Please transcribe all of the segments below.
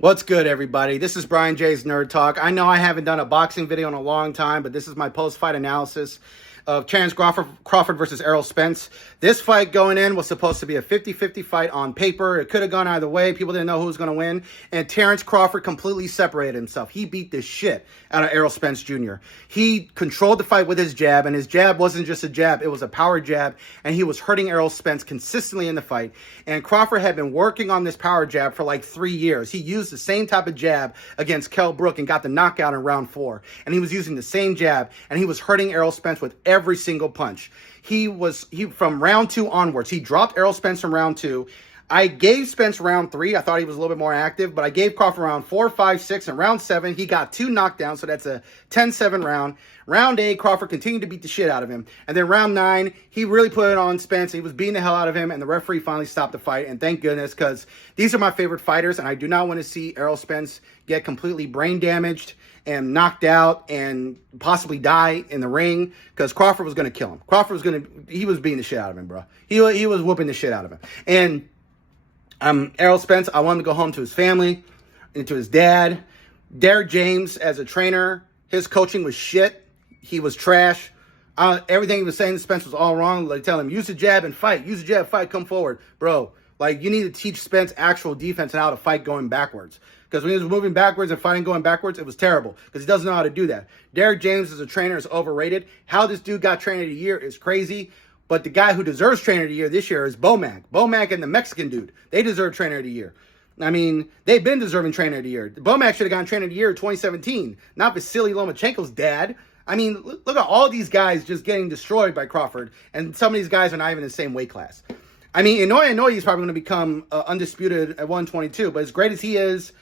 What's good, everybody? This is Brian J's Nerd Talk. I know I haven't done a boxing video in a long time, but this is my post-fight analysis of Terence Crawford versus Errol Spence. This fight going in was supposed to be a 50-50 fight on paper. It could have gone either way. People didn't know who was going to win. And Terence Crawford completely separated himself. He beat the shit out of Errol Spence Jr. He controlled the fight with his jab, and his jab wasn't just a jab. It was a power jab, and he was hurting Errol Spence consistently in the fight. And Crawford had been working on this power jab for like 3 years. He used the same type of jab against Kell Brook and got the knockout in round 4. And he was using the same jab, and he was hurting Errol Spence with every single punch. He from round 2 onwards, he dropped Errol Spence from round 2. I gave Spence round 3. I thought he was a little bit more active, but I gave Crawford round 4, 5, 6, and round 7. He got 2 knockdowns, so that's a 10-7 round. Round 8, Crawford continued to beat the shit out of him. And then round 9, he really put it on Spence. He was beating the hell out of him, and the referee finally stopped the fight. And thank goodness, because these are my favorite fighters, and I do not want to see Errol Spence get completely brain damaged and knocked out and possibly die in the ring, because Crawford was going to kill him. He was beating the shit out of him, bro. He was whooping the shit out of him. And Errol Spence, I wanted to go home to his family and to his dad. Derek James, as a trainer, his coaching was shit. He was trash. Everything he was saying to Spence was all wrong. Like, tell him, use the jab and fight. Use the jab, fight, come forward. Bro, like, you need to teach Spence actual defense and how to fight going backwards. Because when he was moving backwards and fighting going backwards, it was terrible. Because he doesn't know how to do that. Derek James as a trainer is overrated. How this dude got trainer of the year is crazy. But the guy who deserves trainer of the year this year is Bomac. Bomac and the Mexican dude. They deserve trainer of the year. I mean, they've been deserving trainer of the year. Bomac should have gotten trainer of the year in 2017. Not Vasily Lomachenko's dad. I mean, look at all these guys just getting destroyed by Crawford. And some of these guys are not even in the same weight class. I mean, Inoue he's probably going to become undisputed at 122. But as great as he is,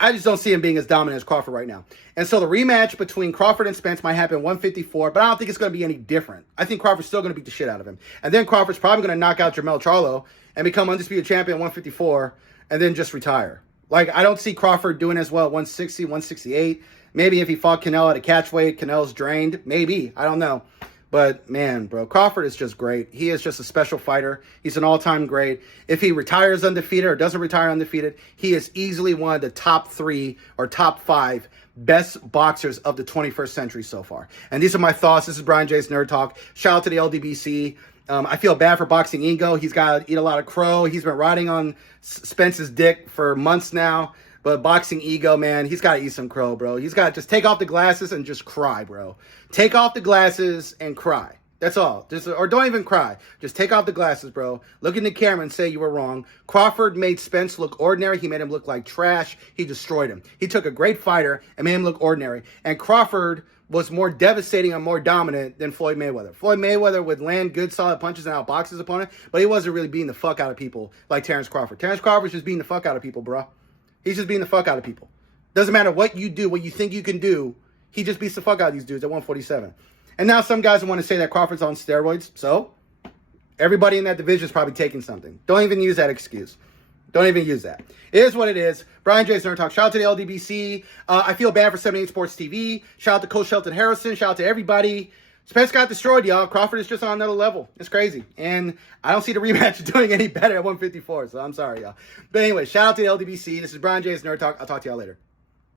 I just don't see him being as dominant as Crawford right now. And so the rematch between Crawford and Spence might happen at 154, but I don't think it's going to be any different. I think Crawford's still going to beat the shit out of him. And then Crawford's probably going to knock out Jermell Charlo and become undisputed champion at 154 and then just retire. Like, I don't see Crawford doing as well at 160, 168. Maybe if he fought Canelo at a catch weight, Canelo's drained. Maybe. I don't know. But, man, bro, Crawford is just great. He is just a special fighter. He's an all-time great. If he retires undefeated or doesn't retire undefeated, he is easily one of the top 3 or top 5 best boxers of the 21st century so far. And these are my thoughts. This is Brian J's Nerd Talk. Shout out to the LDBC. I feel bad for Boxing Ego. He's got to eat a lot of crow. He's been riding on Spence's dick for months now. But Boxing Ego, man, he's got to eat some crow, bro. He's got to just take off the glasses and just cry, bro. Take off the glasses and cry. That's all. Or don't even cry. Just take off the glasses, bro. Look in the camera and say you were wrong. Crawford made Spence look ordinary. He made him look like trash. He destroyed him. He took a great fighter and made him look ordinary. And Crawford was more devastating and more dominant than Floyd Mayweather. Floyd Mayweather would land good, solid punches and outbox his opponent, but he wasn't really beating the fuck out of people like Terence Crawford. Terence Crawford's just beating the fuck out of people, bro. He's just beating the fuck out of people. Doesn't matter what you do, what you think you can do. He just beats the fuck out of these dudes at 147. And now some guys want to say that Crawford's on steroids. So everybody in that division is probably taking something. Don't even use that excuse. Don't even use that. It is what it is. Brian J's Nerd Talk. Shout out to the LDBC. I feel bad for 78 Sports TV. Shout out to Coach Shelton Harrison. Shout out to everybody. Spence got destroyed, y'all. Crawford is just on another level. It's crazy. And I don't see the rematch doing any better at 154, so I'm sorry, y'all. But anyway, shout out to the LDBC. This is Brian J's Nerd Talk. I'll talk to y'all later.